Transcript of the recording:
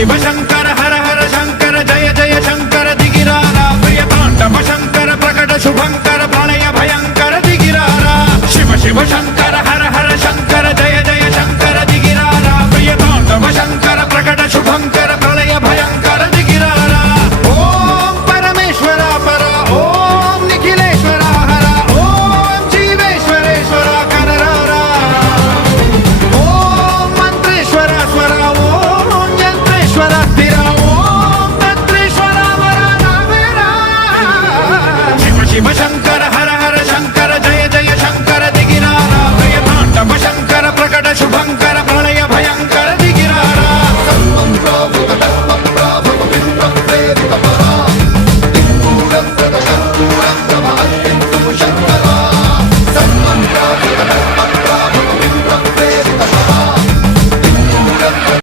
शिव शंकर हर हर शंकर जय जय शंकर दिगिरारा प्रिय तांडव शंकर प्रकट शुभंकर प्रलय भयंकर दिगिरारा शिव शिव शंकर